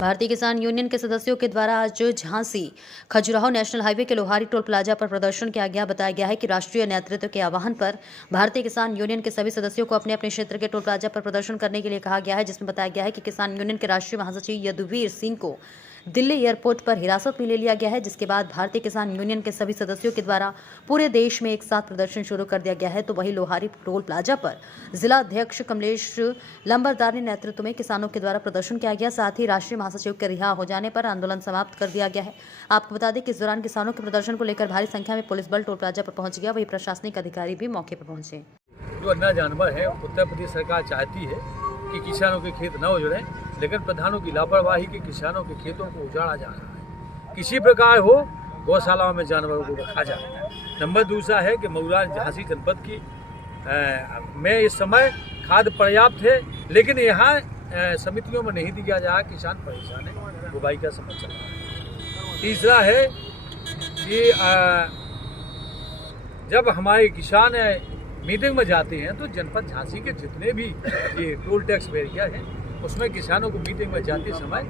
भारतीय किसान यूनियन के सदस्यों के द्वारा आज झांसी खजुराहो नेशनल हाईवे के लोहारी टोल प्लाजा पर प्रदर्शन किया गया। बताया गया है कि राष्ट्रीय नेतृत्व के आह्वान पर भारतीय किसान यूनियन के सभी सदस्यों को अपने अपने क्षेत्र के टोल प्लाजा पर प्रदर्शन करने के लिए कहा गया है, जिसमें बताया गया है कि किसान यूनियन के राष्ट्रीय महासचिव यदुवीर सिंह को दिल्ली एयरपोर्ट पर हिरासत में ले लिया गया है, जिसके बाद भारतीय किसान यूनियन के सभी सदस्यों के द्वारा पूरे देश में एक साथ प्रदर्शन शुरू कर दिया गया है। तो वही लोहारी टोल प्लाजा पर जिला अध्यक्ष कमलेश लंबरदार ने नेतृत्व में किसानों के द्वारा प्रदर्शन किया गया। साथ ही राष्ट्रीय महासचिव के रिहा हो जाने पर आंदोलन समाप्त कर दिया गया है। आपको बता दें कि इस दौरान किसानों के प्रदर्शन को लेकर भारी संख्या में पुलिस बल टोल प्लाजा पर पहुंच गया। वही प्रशासनिक अधिकारी भी मौके पर पहुंचे। जो अन्ना जानवर है, उत्तर प्रदेश सरकार चाहती है कि किसानों के खेत न उजड़े, लेकिन प्रधानों की लापरवाही के किसानों के खेतों को उजाड़ा जा रहा है। किसी प्रकार हो गौशालाओं में जानवरों को रखा जाए। नंबर दूसरा है कि मऊरा झांसी जनपद की में इस समय खाद पर्याप्त है, लेकिन यहाँ समितियों में नहीं दिया जा रहा। किसान परेशान है, बुवाई का समय चल रहा है। तीसरा है कि जब हमारे किसान मीटिंग में जाते हैं तो जनपद झांसी के जितने भी ये टोल टैक्स एरिया है, उसमें किसानों को मीटिंग में जाते समय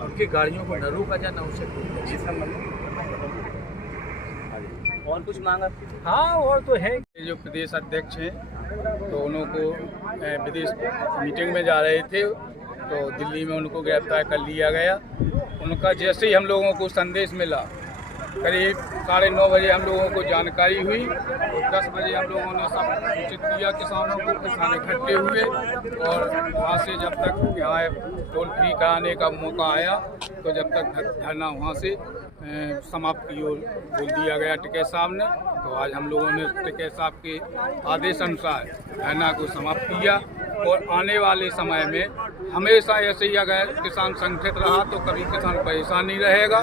उनकी गाड़ियों को न रोका जाए, न उनसे टोल टैक्स। और कुछ मांगा? हाँ, और तो है। जो प्रदेश अध्यक्ष हैं तो उनको विदेश मीटिंग में जा रहे थे तो दिल्ली में उनको गिरफ्तार कर लिया गया। उनका जैसे ही हम लोगों को संदेश मिला, करीब 9:30 बजे हम लोगों को जानकारी हुई और 10 बजे हम लोगों ने सब सूचित किया किसानों को। किसान इकट्ठे हुए और वहाँ से जब तक यहाँ टोल फ्री कराने का मौका आया तो जब तक धरना वहाँ से समाप्त की ओर बोल दिया गया टिकैत साहब ने। तो आज हम लोगों ने टिकैत साहब के आदेश अनुसार धरना को समाप्त किया और आने वाले समय में हमेशा ऐसे ही अगर किसान संगठित रहा तो कभी किसान परेशान नहीं रहेगा।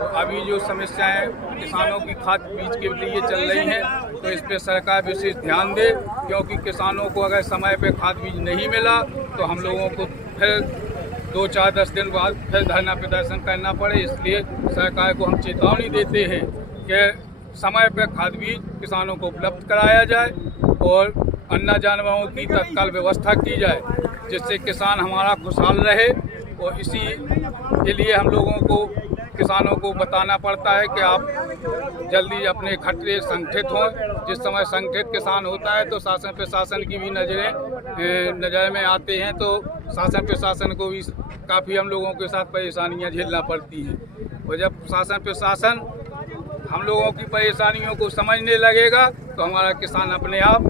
और अभी जो समस्याएं किसानों की खाद बीज के लिए चल रही हैं तो इस पर सरकार विशेष ध्यान दे, क्योंकि किसानों को अगर समय पे खाद बीज नहीं मिला तो हम लोगों को फिर 2, 4, 10 दिन बाद फिर धरना प्रदर्शन करना पड़े। इसलिए सरकार को हम चेतावनी देते हैं कि समय पर खाद बीज किसानों को उपलब्ध कराया जाए और अन्ना जानवरों की तत्काल व्यवस्था की जाए, जिससे किसान हमारा खुशहाल रहे। और इसी के लिए हम लोगों को किसानों को बताना पड़ता है कि आप जल्दी अपने इकट्ठे संगठित हों। जिस समय संगठित किसान होता है तो शासन प्रशासन की भी नज़र में आते हैं, तो शासन प्रशासन को भी काफ़ी हम लोगों के साथ परेशानियां झेलना पड़ती हैं। और जब शासन प्रशासन हम लोगों की परेशानियों को समझने लगेगा तो हमारा किसान अपने आप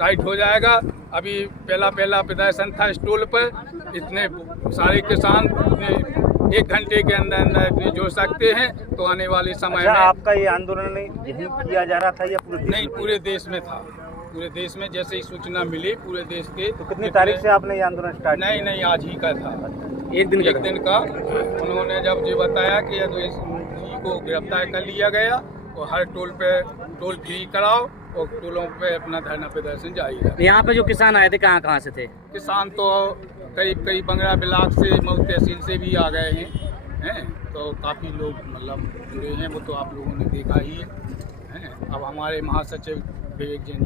टाइट हो जाएगा। अभी पहला प्रदर्शन था स्टॉल पर, इतने सारे किसान इतने 1 घंटे के अंदर अंदर इतने जोड़ सकते हैं। तो आने वाले समय में आपका ये आंदोलन यहीं किया जा रहा था या पूरे देश? नहीं, पूरे देश में था। पूरे देश में जैसे ही सूचना मिली पूरे देश के। तो कितनी तारीख से आपने ये आंदोलन स्टार्ट किया? नहीं, आज ही का था। एक दिन का उन्होंने जब ये बताया कि यदुवीर जी को गिरफ्तार कर लिया गया और हर टोल पे टोल फ्री कराओ और टोलों पे अपना धरना प्रदर्शन जारी रहा। यहाँ पे जो किसान आए थे कहाँ से थे? किसान तो करीब 15 ब्लॉक से, मऊ तहसील से भी आ गए हैं। तो काफ़ी लोग मतलब जुड़े हैं, वो तो आप लोगों ने देखा ही है। अब हमारे महासचिव विवेक जैन